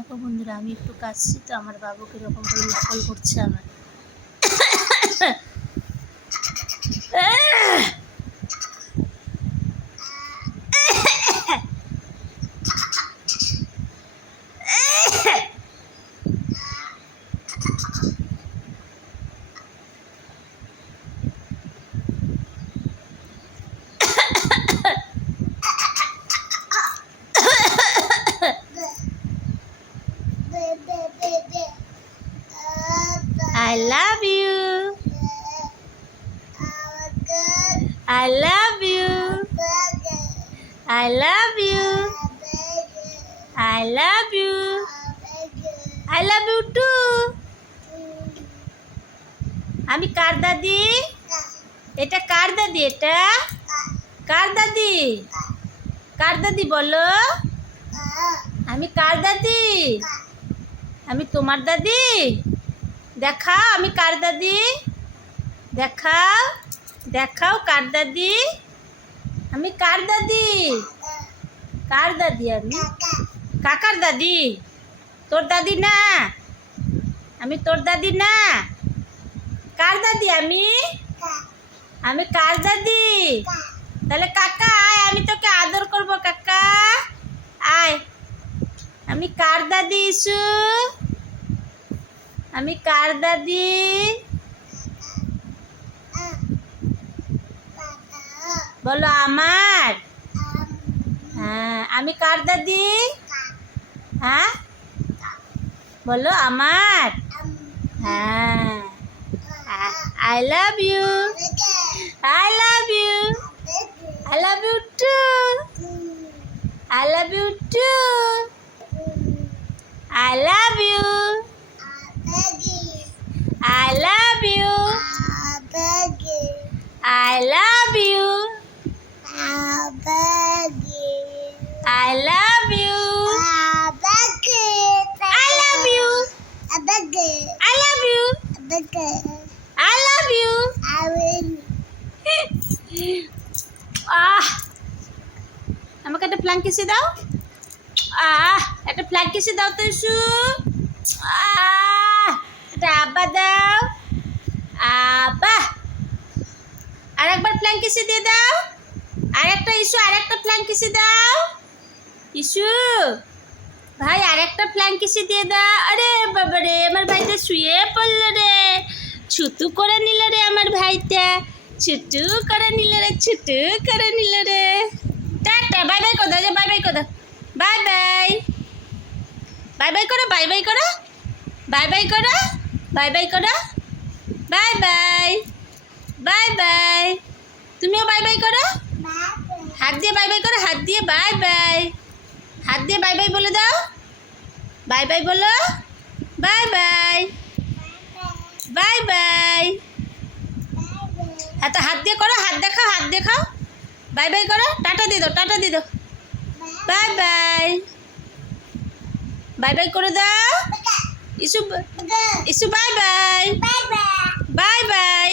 দেখো বন্ধুরা, আমি একটু কাশছি তো আমার বাবু কিরকম করে নকল করছে আমার। I love you. I love you. I love you. I love you. I love you too. আমি কার দাদি? এটা কার দাদি? এটা কার দাদি? কার দাদি বলো? আমি কার দাদি? আমি তোমার দাদি? দেখাও আমি কার দাদি? দেখাও দেখাও কার দাদি? আমি কার দাদি? কার দাদি? আমি কাকার দাদি। তোর দাদি না, আমি তোর দাদি না। কার দাদি আমি? আমি কার দাদি? তাহলে কাকা আয়, আমি তোকে আদর করব। কাকা আয়, আমি কার দাদি? ইসু আমি কার দাদি? বলো আমার। হ্যাঁ, আমি কার দাদি? হ্যাঁ বলো আমার। হ্যাঁ, I love you. I love you. I love you too. I love you too. I love you. I love you. I love you. I love you. I love you. I love you. I love you. আমাকে একটা flank কিসে দাও। একটা flank কিসে দাও তো issue. একটা আব্বা দাও। আব্বা আর একবার ফ্ল্যাঙ্ক কিসে দিয়ে দাও। আর একটা ইসু, আর একটা ফ্ল্যাঙ্ক কিসে দাও। ইসু ভাই আর একটা ফ্ল্যাঙ্ক কিসে দিয়ে দাও। আরে বাবা রে, আমার ভাইটা শুয়ে পড়লো রে। ছুটু করে নিল রে আমার ভাইটা। ছুটু করে নিল রে, ছুটু করে নিল রে। টাটা, বাই বাই করে দাও। বাই বাই করে দাও। Bye bye. বাই বাই করো, বাই বাই করো, বাই বাই করো, বাই বাই করো, বাই বাই। Bye bye. তুমিও বাই বাই করো। হাত দিয়ে বাই বাই করো, হাত দিয়ে বাই বাই। হাত দিয়ে বাই বাই বলে দাও। বাই বাই বলো। Bye bye. Bye bye. হ্যাঁ তো হাত দিয়ে করো, হাত দেখাও, হাত দেখাও। বাই বাই করো, টাটা দিয়ে দাও, টাটা দিয়ে দাও। Bye bye. বাই বাই করে দাও। Issue issue bye bye. Bye bye.